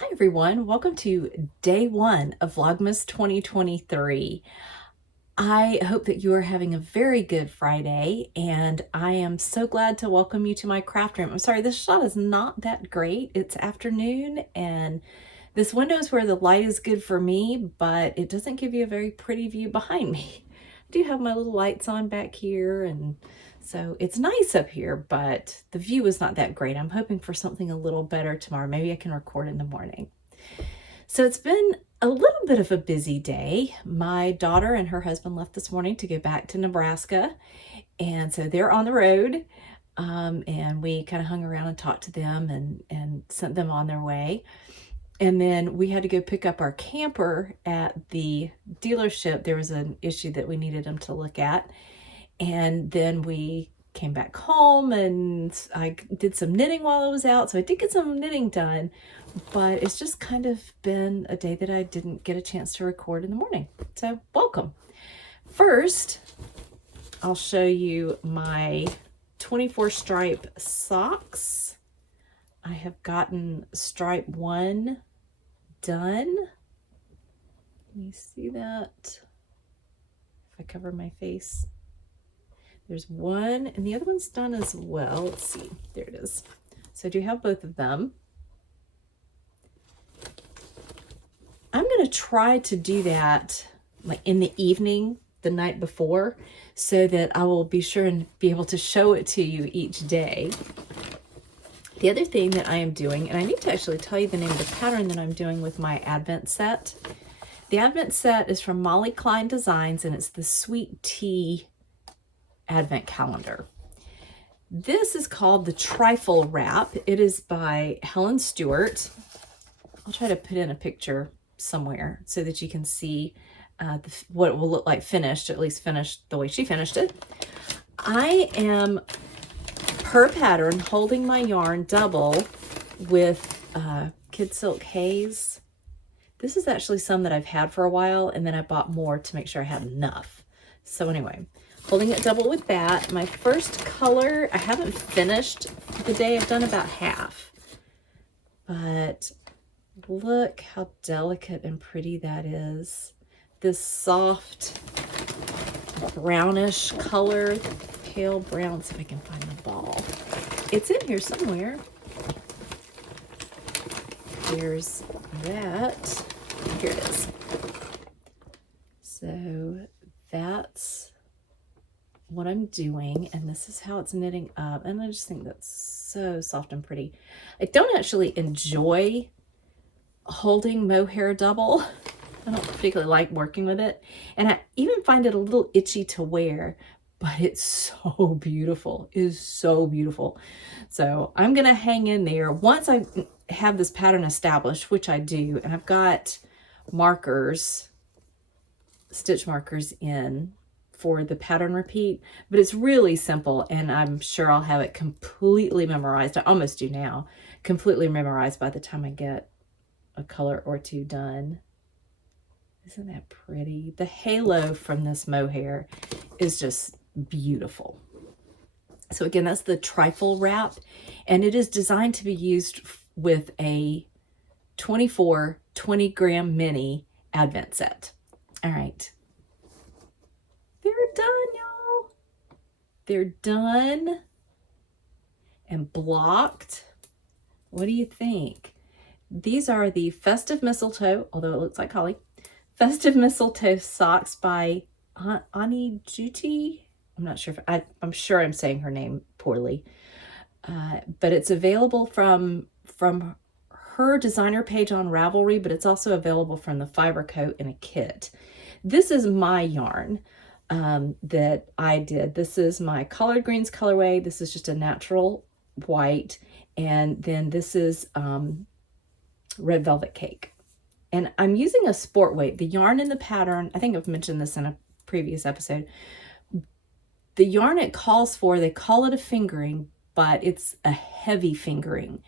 Hi everyone, welcome to day one of Vlogmas 2023. I hope that you are having a very good Friday, and I am so glad to welcome you to my craft room. I'm sorry, this shot is not that great. It's afternoon, and this window is where the light is good for me, but it doesn't give you a very pretty view behind me. I do have my little lights on back here, and so it's nice up here, but the view is not that great. I'm hoping for something a little better tomorrow. Maybe I can record in the morning. So it's been a little bit of a busy day. My daughter and her husband left this morning to go back to Nebraska, and so they're on the road. And we kind of hung around and talked to them and sent them on their way. And then we had to go pick up our camper at the dealership. There was an issue that we needed them to look at. And then we came back home, and I did some knitting while I was out. So I did get some knitting done, but it's just kind of been a day that I didn't get a chance to record in the morning. So welcome. First, I'll show you my 24 stripe socks. I have gotten stripe 1 done. Can you see that? If I cover my face. There's one, and the other one's done as well. Let's see, there it is. So I do have both of them. I'm gonna try to do that like in the evening, the night before, so that I will be sure and be able to show it to you each day. The other thing that I am doing, and I need to actually tell you the name of the pattern that I'm doing with my Advent set. The Advent set is from Klein Designs, and it's the Sweet Tea Advent calendar. This is called the Trifle Wrap. It is by Helen Stewart. I'll try to put in a picture somewhere so that you can see what it will look like finished, at least finished the way she finished it. I am per pattern, holding my yarn double with Kid Silk Haze. This is actually some that I've had for a while, and then I bought more to make sure I had enough. So anyway, holding it double with that. My first color, I haven't finished the day. I've done about half. But look how delicate and pretty that is. This soft brownish color, pale brown. See if I can find the ball. It's in here somewhere. Here's that. Here it is. So that's what I'm doing, and this is how it's knitting up, and I just think that's so soft and pretty. I don't actually enjoy holding mohair double. I don't particularly like working with it, and I even find it a little itchy to wear, but it's so beautiful. It is so beautiful. So I'm gonna hang in there once I have this pattern established, which I do, and I've got markers, stitch markers in for the pattern repeat, but it's really simple, and I'm sure I'll have it completely memorized. I almost do now, completely memorized by the time I get a color or two done. Isn't that pretty? The halo from this mohair is just beautiful. So again, that's the trifle wrap, and it is designed to be used with a 24 20-gram mini advent set. All right. They're done, y'all. They're done and blocked. What do you think? These are the Festive Mistletoe, although it looks like holly. Festive Mistletoe socks by Ani Juti. I'm not sure if I'm sure I'm saying her name poorly, but it's available from her designer page on Ravelry, but it's also available from the Fiber Coat in a kit. This is my yarn that I did. This is my collard greens colorway. This is just a natural white, and then this is red velvet cake. And I'm using a sport weight. The yarn in the pattern, I think I've mentioned this in a previous episode, the yarn it calls for, they call it a fingering, but it's a heavy fingering.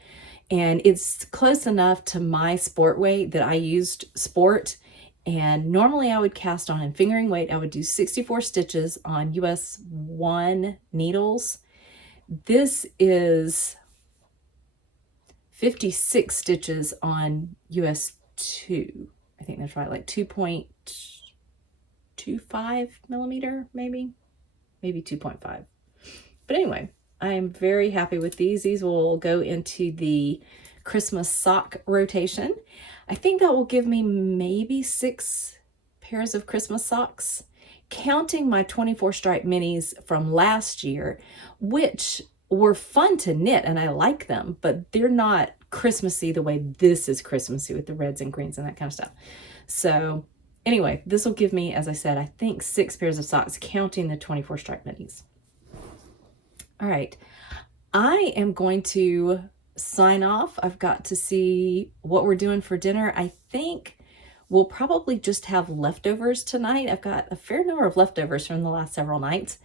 And it's close enough to my sport weight that I used sport. And normally I would cast on in fingering weight, I would do 64 stitches on US 1 needles. This is 56 stitches on US 2. I think that's right, like 2.25 millimeter, maybe 2.5. But anyway, I am very happy with these. These will go into the Christmas sock rotation. I think that will give me maybe 6 pairs of Christmas socks, counting my 24 stripe minis from last year, which were fun to knit and I like them, but they're not Christmassy the way this is Christmassy with the reds and greens and that kind of stuff. So anyway, this will give me, as I said, I think 6 pairs of socks, counting the 24 stripe minis. All right, I am going to sign off. I've got to see what we're doing for dinner. I think we'll probably just have leftovers tonight. I've got a fair number of leftovers from the last several nights,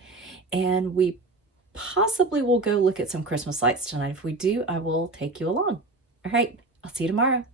and we possibly will go look at some Christmas lights tonight. If we do, I will take you along. All right, I'll see you tomorrow.